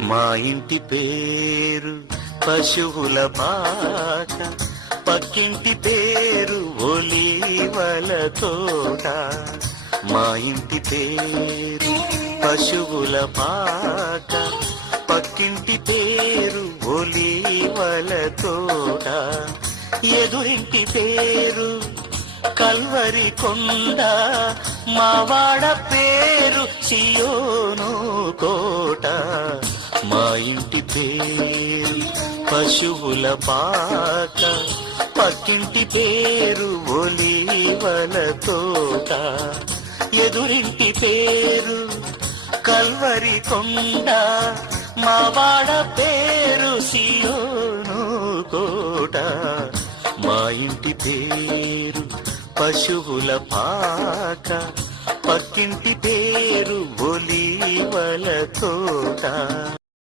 మా ఇంటి పేరు పశువుల పాక, పక్కింటి పేరు ఒలీవల తోట. మా ఇంటి పేరు పశువుల పాక, పక్కింటి పేరు ఒలీవల తోట. ఎదురింటి పేరు కల్వరి కొండ, మావాడ పేరు సియోను కోట. మా ఇంటి పేరు పశువుల పాక, పక్కింటి పేరు ఒలీవల తోట. ఎదురింటి పేరు కల్వరి కొండ, మావాడ పేరు సియోను కోట. మా ఇంటి పేరు పశువుల పాక, పక్కింటి పేరు ఒలీవల తోట.